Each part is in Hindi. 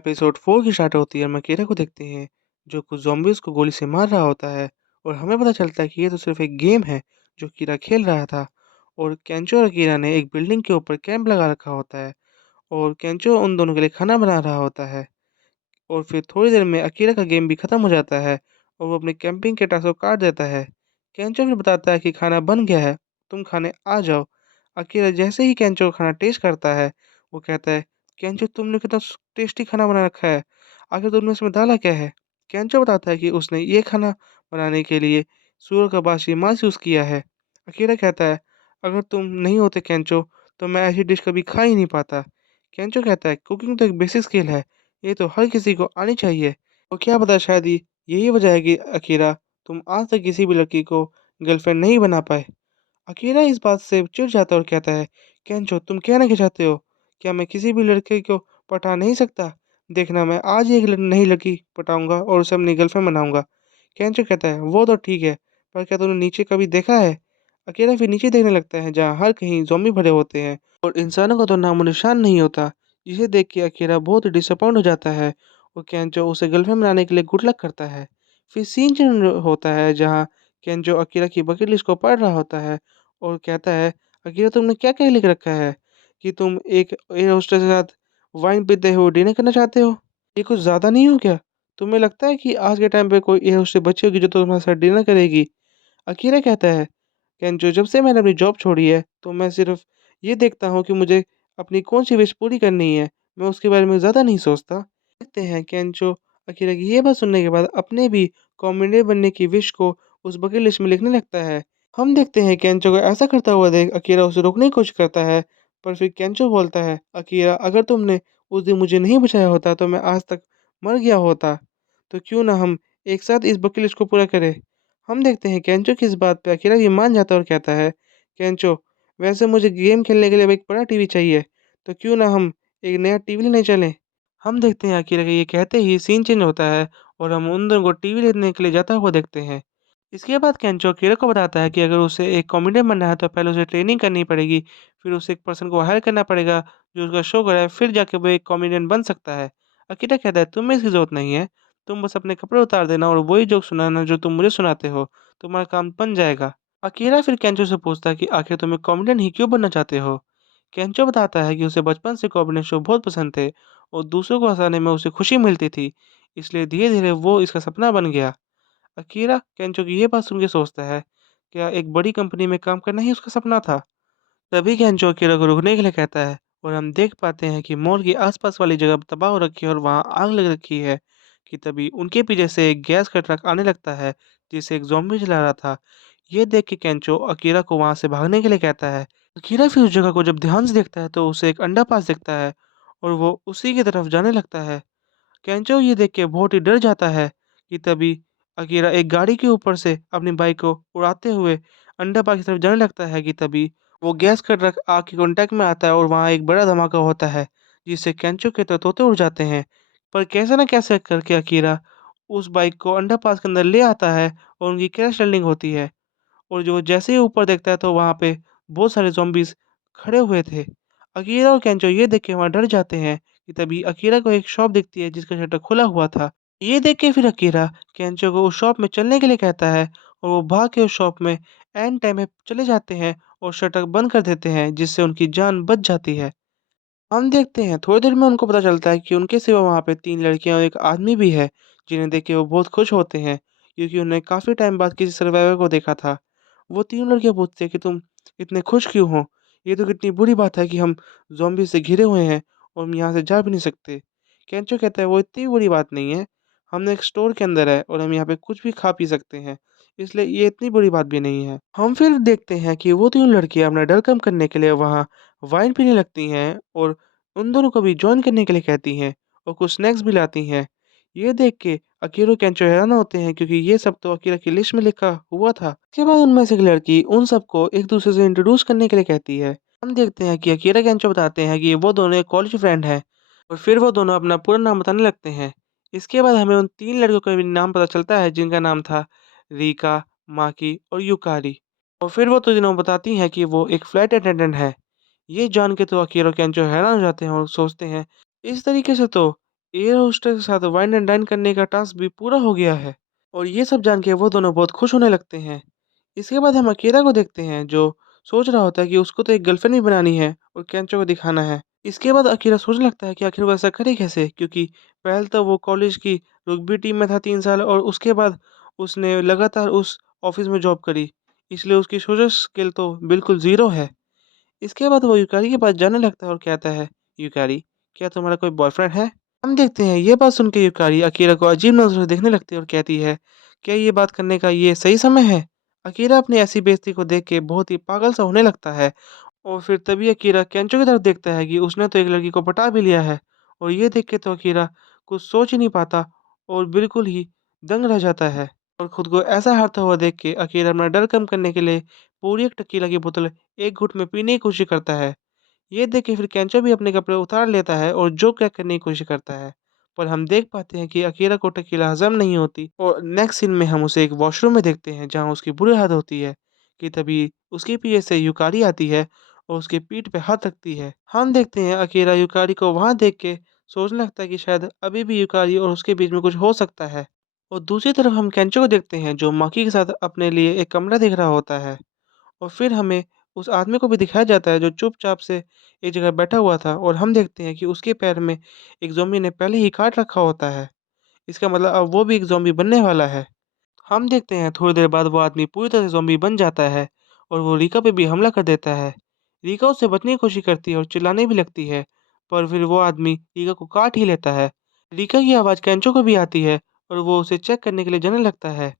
एपिसोड 4 की स्टार्ट होती है। हम अकीरा को देखते हैं जो कुछ ज़ॉम्बीज़ को गोली से मार रहा होता है और हमें पता चलता है कि ये तो सिर्फ़ एक गेम है जो अकीरा खेल रहा था। और केंचो और अकीरा ने एक बिल्डिंग के ऊपर कैंप लगा रखा होता है और केंचो उन दोनों के लिए खाना बना रहा होता है। और फिर थोड़ी देर में अकीरा का गेम भी खत्म हो जाता है और वो अपने कैंपिंग के टास्क को काट देता है। केंचो फिर बताता है कि खाना बन गया है, तुम खाने आ जाओ। अकीरा जैसे ही केंचो का खाना टेस्ट करता है, वो कहता है, केंचो तुमने कितना टेस्टी खाना बना रखा है, आखिर तुमने इसमें डाला क्या है? केंचो बताता है कि उसने ये खाना बनाने के लिए सुअर का बासी मांस यूज़ किया है। अकीरा कहता है, अगर तुम नहीं होते केंचो, तो मैं ऐसी डिश कभी खा ही नहीं पाता। केंचो कहता है, कुकिंग तो एक बेसिक स्किल है, ये तो हर किसी को आनी चाहिए। और क्या पता शायद ही यही वजह है कि अकीरा तुम आज तक किसी भी लड़की को गर्लफ्रेंड नहीं बना पाए। अकीरा इस बात से चिढ़ जाता है और कहता है, केंचो तुम कहना क्या चाहते हो? क्या मैं किसी भी लड़के को पटा नहीं सकता? देखना मैं आज ही एक नई लड़की पटाऊँगा और उसे अपनी गर्लफ्रेंड बनाऊँगा। केंचो कहता है, वो तो ठीक है, पर क्या तूने नीचे कभी देखा है? अकीरा फिर नीचे देखने लगता है जहाँ हर कहीं ज़ॉम्बी भरे होते हैं और इंसानों का तो नामो-निशान नहीं होता। जिसे देख के अकीरा बहुत डिसअपॉइंट हो जाता है और केंचो उसे गर्लफ्रेंड बनाने के लिए गुड लक करता है। फिर सीन चेंज होता है जहाँ केंचो अकीरा की बकेट लिस्ट को पढ़ रहा होता है और कहता है, अकीरा तुमने क्या-क्या लिख रखा है? कि तुम एक एयर होस्टेस के साथ वाइन पीते हुए डिनर करना चाहते हो? ये कुछ ज़्यादा नहीं हो क्या? तुम्हें लगता है कि आज के टाइम पे कोई एयर होस्टेस बची होगी जो तुम्हारे साथ डिनर करेगी? अकीरा कहता है, केंचो जब से मैंने अपनी जॉब छोड़ी है, तो मैं सिर्फ़ ये देखता हूँ कि मुझे अपनी कौन-सी विश पूरी करनी है, मैं उसके बारे में ज़्यादा नहीं सोचता। देखते हैं केंचो अकीरा की ये बात सुनने के बाद अपने भी कॉमेडियन बनने की विश को उस बकेट लिस्ट में लिखने लगता है। हम देखते हैं केंचो को ऐसा करता हुआ देख अकीरा उसे रोकने की कोशिश करता है, पर फिर केंचो बोलता है, अकीरा अगर तुमने उस दिन मुझे नहीं बचाया होता तो मैं आज तक मर गया होता। तो क्यों ना हम एक साथ इस बकेट लिस्ट को पूरा करें। हम देखते हैं केंचो की इस बात पे अकीरा भी मान जाता है और कहता है, केंचो वैसे मुझे गेम खेलने के लिए अब एक बड़ा टीवी चाहिए, तो क्यों ना हम एक नया टीवी लेने चलें? हम देखते हैं अकीरा के ये कहते ही सीन चेंज होता है और हम उन दोनों को टीवी लेने के लिए जाता हुआ देखते हैं। इसके बाद केंचो अकीरा को बताता है कि अगर उसे एक कॉमेडियन बनना है तो पहले उसे ट्रेनिंग करनी पड़ेगी, फिर उसे एक पर्सन को हायर करना पड़ेगा जो उसका शो कराए, फिर जाके वो एक कॉमेडियन बन सकता है। अकीरा कहता है तुम्हें इसकी ज़रूरत नहीं है, तुम बस अपने कपड़े उतार देना और वही जोक सुनाना जो तुम मुझे सुनाते हो, तुम्हारा काम बन जाएगा। अकीरा फिर केंचो से पूछता है कि आखिर तुम एक कॉमेडियन ही क्यों बनना चाहते हो? केंचो बताता है कि उसे बचपन से कॉमेडी शो बहुत पसंद थे और दूसरों को हँसाने में उसे खुशी मिलती थी, इसलिए धीरे-धीरे वो इसका सपना बन गया। अकीरा केंचो की ये बात सुन के सोचता है, क्या एक बड़ी कंपनी में काम करना ही उसका सपना था? तभी केंचो अकीरा को रुकने के लिए कहता है और हम देख पाते हैं कि मॉल के आसपास वाली जगह तबाह हो रखी है और वहाँ आग लग रखी है कि तभी उनके पीछे से एक गैस का ट्रक आने लगता है जिसे एक ज़ॉम्बी चला रहा था। ये देख के केंचो अकीरा को वहाँ से भागने के लिए कहता है। अकीरा फिर उस जगह को जब ध्यान से देखता है तो उसे एक अंडरपास दिखता है और वो उसी की तरफ जाने लगता है। केंचो ये देख के बहुत ही डर जाता है कि तभी अकीरा एक गाड़ी के ऊपर से अपनी बाइक को उड़ाते हुए अंडरपास की तरफ जाने लगता है कि तभी वो गैस का ट्रक आग के कॉन्टैक्ट में आता है और वहाँ एक बड़ा धमाका होता है, जिससे केंचो के तो तोते उड़ जाते हैं। पर कैसे न कैसे करके अकीरा उस बाइक को अंडरपास के अंदर ले आता है और उनकी क्रैश लैंडिंग होती है। और जो जैसे ही ऊपर देखता है तो वहाँ पे बहुत सारे ज़ॉम्बीज़ खड़े हुए थे। अकीरा और केंचो ये देख के वहाँ डर जाते हैं कि तभी अकीरा को एक शॉप दिखती है जिसका शटर खुला हुआ था। ये देख के फिर अकीरा केंचो को उस शॉप में चलने के लिए कहता है और वो भाग के उस शॉप में ऐन टाइम में चले जाते हैं और शटर बंद कर देते हैं जिससे उनकी जान बच जाती है। हम देखते हैं थोड़ी देर में उनको पता चलता है कि उनके सिवा वहाँ पे 3 लड़कियाँ और एक आदमी भी है, जिन्हें देख के वो बहुत खुश होते हैं, क्योंकि उन्हें काफ़ी टाइम बाद किसी सर्वाइवर को देखा था। वो तीनों लड़कियाँ पूछती हैं कि तुम इतने खुश क्यों हो? ये तो कितनी बुरी बात है कि हम ज़ॉम्बी से घिरे हुए हैं और हम यहाँ से जा भी नहीं सकते। केंचो कहता है वो इतनी बुरी बात नहीं है, हम एक स्टोर के अंदर है और हम यहाँ पे कुछ भी खा पी सकते हैं, इसलिए ये इतनी बुरी बात भी नहीं है। हम फिर देखते हैं कि वो तीनों लड़कियाँ अपना डर कम करने के लिए वहाँ वाइन पीने लगती हैं और उन दोनों को भी जॉइन करने के लिए कहती हैं और कुछ स्नैक्स भी लाती हैं। ये देख के अकीरा और केंचो हैरान होते हैं क्योंकि ये सब तो अकीरा की लिस्ट में लिखा हुआ था। इसके बाद उनमें से एक लड़की उन सबको एक दूसरे से इंट्रोड्यूस करने के लिए कहती है। हम देखते हैं कि अकीरा केंचो बताते हैं कि वो दोनों एक कॉलेज फ्रेंड हैं और फिर वो दोनों अपना पूरा नाम बताने लगते हैं। इसके बाद हमें उन 3 लड़कियों का भी नाम पता चलता है जिनका नाम था रीका, माकी और यूकारी। और फिर वो तीनों बताती हैं कि वो एक फ्लाइट अटेंडेंट है। ये जान के तो अकीरा और केंचो हैरान हो जाते हैं और सोचते हैं, इस तरीके से तो एयर होस्टेस के साथ वाइन एंड डाइन करने का टास्क भी पूरा हो गया है। और ये सब जान के वो दोनों बहुत खुश होने लगते हैं। इसके बाद हम अकीरा को देखते हैं जो सोच रहा होता है कि उसको तो एक गर्लफ्रेंड भी बनानी है और केंचो को दिखाना है। इसके बाद अकीरा सोचने लगता है कि आखिर वो ऐसा करे कैसे? क्योंकि पहले तो वो कॉलेज की रग्बी टीम में था 3 साल और उसके बाद उसने लगातार उस ऑफ़िस में जॉब करी। इसलिए उसकी सोशल स्किल तो बिल्कुल ज़ीरो है। इसके बाद वो यूकारी के पास जाने लगता है और कहता है, "यूकारी, क्या तुम्हारा कोई बॉयफ्रेंड है?" हम देखते हैं ये बात सुन के यूकारी अकीरा को अजीब नज़रों से देखने लगती है और कहती है, "क्या ये बात करने का ये सही समय है?" अकीरा अपनी ऐसी बेइज़्ज़ती को देख के बहुत ही पागल सा होने लगता है और फिर तभी अकीरा केंचो की तरफ देखता है कि उसने तो एक लड़की को पटा भी लिया है। और ये देख के तो अकीरा कुछ सोच ही नहीं पाता और बिल्कुल ही दंग रह जाता है। और खुद को ऐसा हारता हुआ देख के अकीरा अपना डर कम करने के लिए पूरी एक टकीला की बोतल एक घूँट में पीने की कोशिश करता है। ये देख के फिर केंचो भी अपने कपड़े उतार लेता है और जोक क्रैक करने की कोशिश करता है। पर हम देख पाते हैं कि अकीरा को टकीला हज़म नहीं होती और नेक्स्ट सीन में हम उसे एक वॉशरूम में देखते हैं जहाँ उसकी बुरी हालत होती है कि तभी उसके पीछे से यूकारी आती है और उसके पीठ पे हाथ रखती है। हम देखते हैं अकीरा यूकारी को वहाँ देख के सोचने लगता है कि शायद अभी भी यूकारी और उसके बीच में कुछ हो सकता है। और दूसरी तरफ हम केंचो को देखते हैं जो माकी के साथ अपने लिए एक कमरा देख रहा होता है। और फिर हमें उस आदमी को भी दिखाया जाता है जो चुपचाप से एक जगह बैठा हुआ था और हम देखते हैं कि उसके पैर में एक ज़ॉम्बी ने पहले ही काट रखा होता है। इसका मतलब अब वो भी एक ज़ॉम्बी बनने वाला है। हम देखते हैं थोड़ी देर बाद वो आदमी पूरी तरह से ज़ॉम्बी बन जाता है और वो रीका पे भी हमला कर देता है। रीका उससे बचने की कोशिश करती है और चिल्लाने भी लगती है, पर फिर वो आदमी रीका को काट ही लेता है। रीका की आवाज़ केंचो को भी आती है और वो उसे चेक करने के लिए जाने लगता है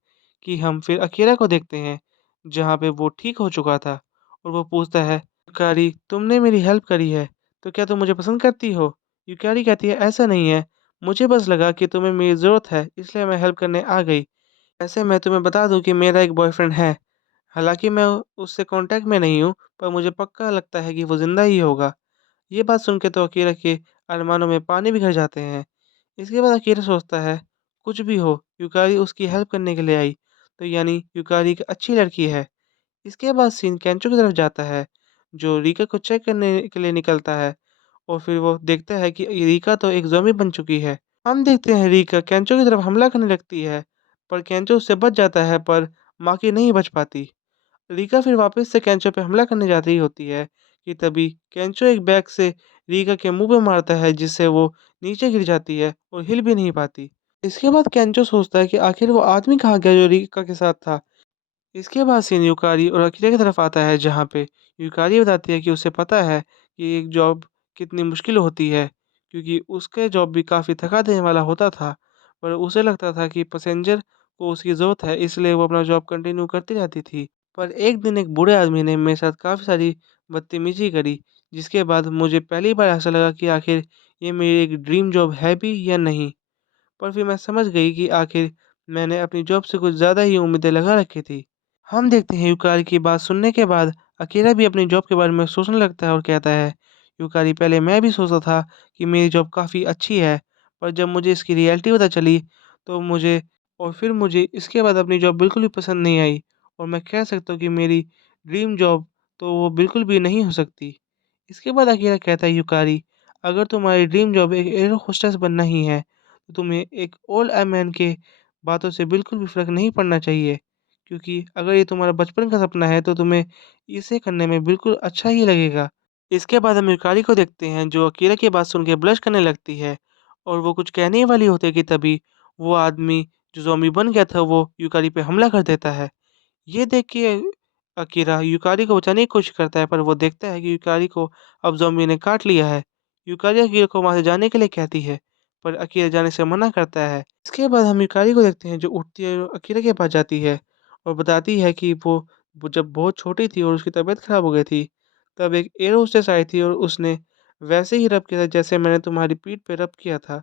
कि हम फिर अकीरा को देखते हैं, जहाँ पे वो ठीक हो चुका था और वो पूछता है, "युकारी, तुमने मेरी हेल्प करी है, तो क्या तुम मुझे पसंद करती हो?" युकारी कहती है, "ऐसा नहीं है, मुझे बस लगा कि तुम्हें मेरी ज़रूरत है, इसलिए मैं हेल्प करने आ गई। वैसे मैं तुम्हें बता दूँ कि मेरा एक बॉयफ्रेंड है, हालाँकि मैं उससे कॉन्टैक्ट में नहीं हूँ, पर मुझे पक्का लगता है कि वो ज़िंदा ही होगा।" ये बात सुन के तो अकीरा के अरमानों में पानी भी भर जाते हैं। इसके बाद अकीरा सोचता है, कुछ भी हो, यूकारी उसकी हेल्प करने के लिए आई, तो यानी यूकारी एक अच्छी लड़की है। इसके बाद सीन केंचो की तरफ जाता है, जो रीका को चेक करने के लिए निकलता है और फिर वो देखता है कि रीका तो एक ज़ॉम्बी बन चुकी है। हम देखते हैं रीका केंचो की तरफ हमला करने लगती है, पर केंचो उससे बच जाता है पर माकी नहीं बच पाती। रीका फिर वापस से केंचो पे हमला करने जा रही होती है कि तभी केंचो एक बैग से रीका के मुंह पे मारता है जिससे वो नीचे गिर जाती है और हिल भी नहीं पाती। इसके बाद केंचो सोचता है कि आखिर वो आदमी कहाँ गया जो रीका के साथ था। इसके बाद सीन यूकारी और अकीरा की तरफ आता है जहाँ पे यूकारी बताती है कि उसे पता है कि एक जॉब कितनी मुश्किल होती है क्योंकि उसके जॉब भी काफ़ी थका देने वाला होता था। पर उसे लगता था कि पैसेंजर को उसकी ज़रूरत है इसलिए वो अपना जॉब कंटिन्यू करती रहती थी। पर एक दिन एक बूढ़े आदमी ने मेरे साथ काफ़ी सारी बदतमीज़ी करी, जिसके बाद मुझे पहली बार ऐसा लगा कि आखिर ये मेरी एक ड्रीम जॉब है भी या नहीं। पर फिर मैं समझ गई कि आखिर मैंने अपनी जॉब से कुछ ज़्यादा ही उम्मीदें लगा रखी थी। हम देखते हैं यूकारी की बात सुनने के बाद अकीरा भी अपनी जॉब के बारे में सोचने लगता है और कहता है, यूकारी, पहले मैं भी सोचता था कि मेरी जॉब काफ़ी अच्छी है, पर जब मुझे इसकी रियलिटी पता चली तो मुझे इसके बाद अपनी जॉब बिल्कुल भी पसंद नहीं आई और मैं कह सकता हूँ कि मेरी ड्रीम जॉब तो वो बिल्कुल भी नहीं हो सकती। इसके बाद अकीरा कहता है, यूकारी, अगर तुम्हारी ड्रीम जॉब एक एयर होस्टेस बनना ही है, तो तुम्हें एक ओल्ड मैन के बातों से बिल्कुल भी फ़र्क नहीं पड़ना चाहिए। क्योंकि अगर ये तुम्हारा बचपन का सपना है तो तुम्हें इसे करने में बिल्कुल अच्छा ही लगेगा। इसके बाद हम यूकारी को देखते हैं जो अकीरा की बात सुन के ब्लश करने लगती है और वो कुछ कहने ही वाली होती है कि तभी वो आदमी जो ज़ॉम्बी बन गया था वो यूकारी पे हमला कर देता है। ये देख के अकीरा यूकारी को बचाने की कोशिश करता है पर वो देखता है कि यूकारी को अब ज़ॉम्बी ने काट लिया है। यूकारी अकीरा को वहाँ से जाने के लिए कहती है पर अकीरा जाने से मना करता है। इसके बाद हम यूकारी को देखते हैं जो उठती है और अकीरा के पास जाती है और बताती है कि वो जब बहुत छोटी थी और उसकी तबीयत ख़राब हो गई थी, तब एक एयर होस्टेस आई थी और उसने वैसे ही रब किया था जैसे मैंने तुम्हारी पीठ पे रब किया था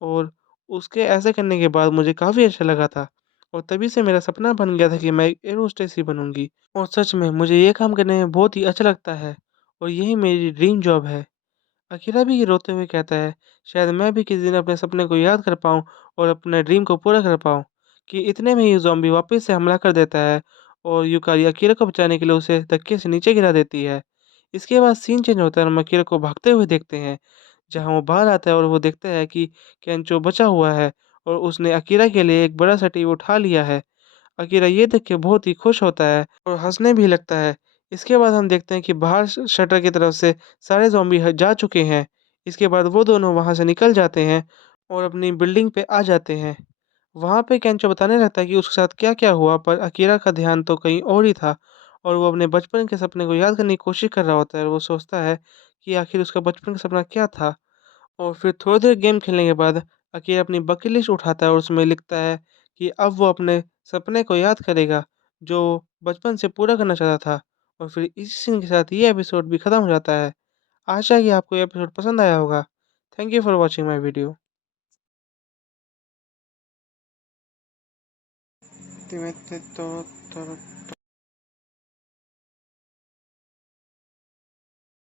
और उसके ऐसे करने के बाद मुझे काफ़ी अच्छा लगा था और तभी से मेरा सपना बन गया था कि मैं एक एयर होस्टेस ही बनूँगी और सच में मुझे ये काम करने में बहुत ही अच्छा लगता है और यही मेरी ड्रीम जॉब है। अकीरा भी ये रोते हुए कहता है, शायद मैं भी किसी दिन अपने सपने को याद कर पाऊँ और अपने ड्रीम को पूरा कर पाऊँ। कि इतने में ही ज़ॉम्बी वापस से हमला कर देता है और यूकारी अकीरा को बचाने के लिए उसे धक्के से नीचे गिरा देती है। इसके बाद सीन चेंज होता है और हम अकीरा को भागते हुए देखते हैं, जहाँ वो बाहर आता है और वो देखता है कि केंचो बचा हुआ है और उसने अकीरा के लिए एक बड़ा-सा टीवी उठा लिया है। अकीरा ये देख के बहुत ही खुश होता है और हँसने भी लगता है। इसके बाद हम देखते हैं कि बाहर शटर की तरफ से सारे ज़ॉम्बी जा चुके हैं। इसके बाद वो दोनों वहाँ से निकल जाते हैं और अपनी बिल्डिंग पे आ जाते हैं। वहाँ पे केंचो बताने लगता है कि उसके साथ क्या-क्या हुआ, पर अकीरा का ध्यान तो कहीं और ही था और वो अपने बचपन के सपने को याद करने की कोशिश कर रहा होता है और वो सोचता है कि आखिर उसका बचपन का सपना क्या था? और फिर थोड़ी देर गेम खेलने के बाद अकीरा अपनी बकेट लिस्ट उठाता है और उसमें लिखता है कि अब वो अपने सपने को याद करेगा, जो बचपन से पूरा करना चाहता था। और फिर इसी सीन के साथ ये एपिसोड भी खत्म हो जाता है। आशा है कि आपको ये एपिसोड पसंद आया होगा। Thank you for watching my video.